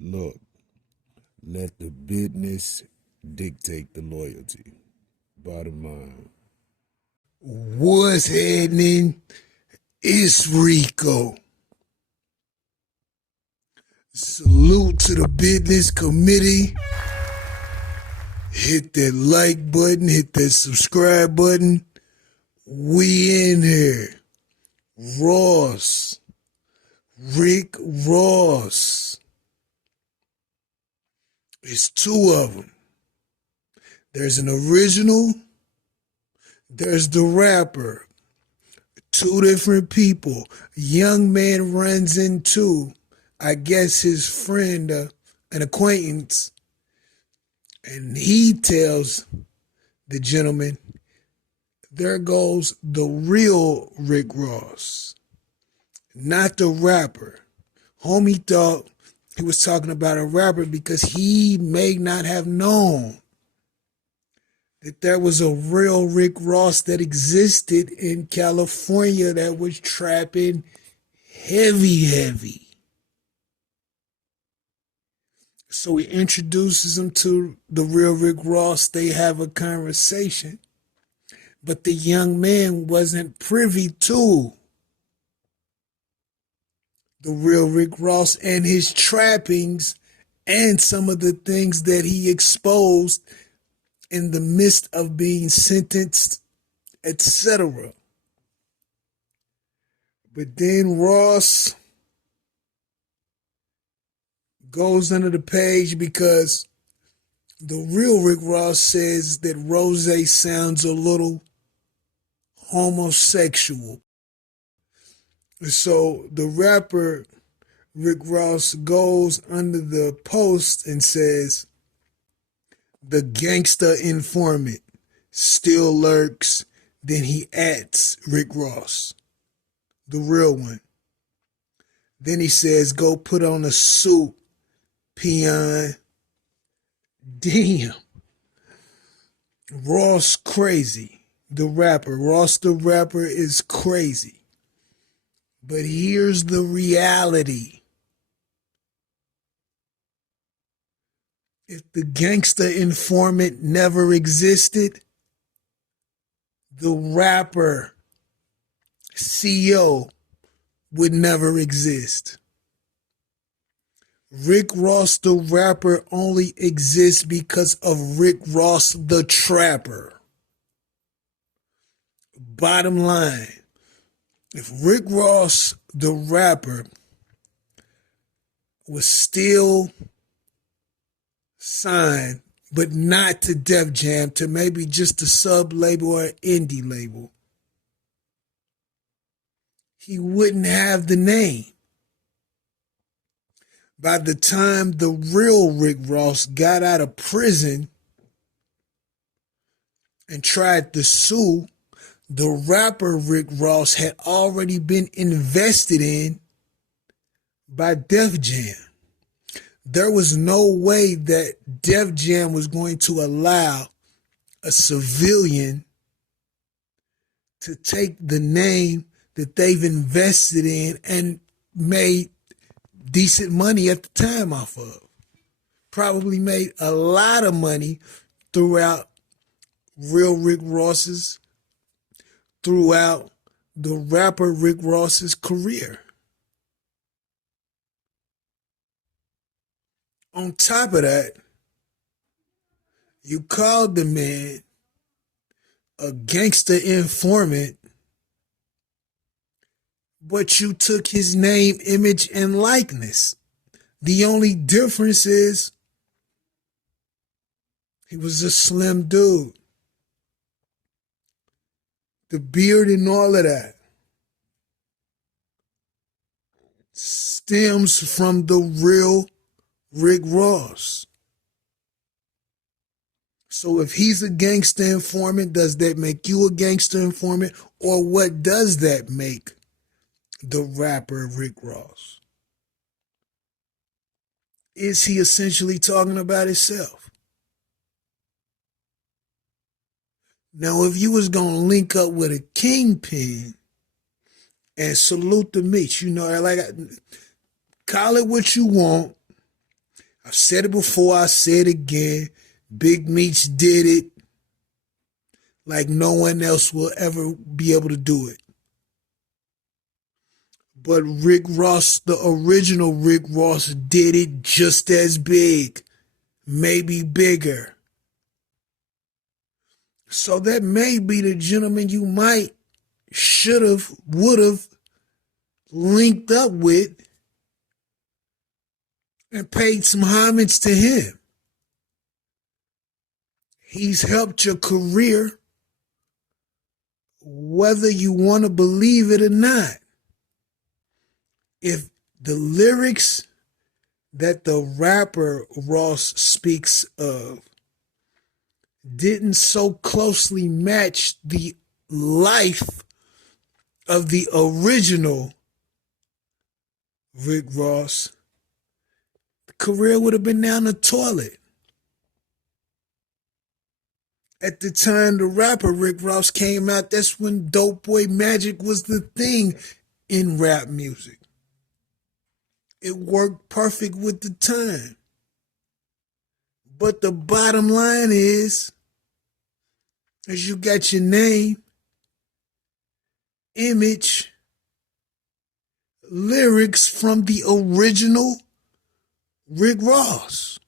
Look, let the business dictate the loyalty. Bottom line. What's happening? It's Rico. Salute to the business committee. Hit that like button, hit that subscribe button. We in here. Ross. Rick Ross. It's two of them. There's an original, there's the rapper. Two different people. A young man runs into, I guess, his friend, an acquaintance, and he tells the gentleman, there goes the real Rick Ross, not the rapper. Homie thought he was talking about a rapper because he may not have known that there was a real Rick Ross that existed in California that was trapping heavy. So he introduces him to the real Rick Ross. They have a conversation, but the young man wasn't privy to the real Rick Ross and his trappings and some of the things that he exposed in the midst of being sentenced, etc. But then Ross goes under the page because the real Rick Ross says that Rose sounds a little homosexual. So the rapper Rick Ross goes under the post and says, the gangster informant still lurks. Then he adds Rick Ross, the real one. Then he says, go put on a suit, peon. Damn. Ross crazy, the rapper. Ross the rapper is crazy. But here's the reality. If the gangster informant never existed, the rapper CEO would never exist. Rick Ross the rapper only exists because of Rick Ross the trapper. Bottom line, if Rick Ross the rapper was still signed, but not to Def Jam, to maybe just a sub label or indie label, he wouldn't have the name. By the time the real Rick Ross got out of prison and tried to sue, the rapper Rick Ross had already been invested in by Def Jam. There was no way that Def Jam was going to allow a civilian to take the name that they've invested in and made decent money at the time off of. Probably made a lot of money throughout real Rick Ross's, throughout the rapper Rick Ross's career. On top of that, you called the man a gangster informant, but you took his name, image, and likeness. The only difference is he was a slim dude. The beard and all of that stems from the real Rick Ross. So if he's a gangster informant, does that make you a gangster informant? Or what does that make the rapper Rick Ross? Is he essentially talking about himself? Now, if you was going to link up with a kingpin and salute the meat, like, call it what you want, I've said it before, I say it again. Big Meech did it like no one else will ever be able to do it. But Rick Ross, the original Rick Ross, did it just as big, maybe bigger. So that may be the gentleman you might, should have, would have linked up with and paid some homage to him. He's helped your career, whether you want to believe it or not. If the lyrics that the rapper Ross speaks of didn't so closely match the life of the original Rick Ross, the career would have been down the toilet. At the time the rapper Rick Ross came out, that's when Dope Boy Magic was the thing in rap music. It worked perfect with the time. But the bottom line is you got your name, image, lyrics from the original Rick Ross.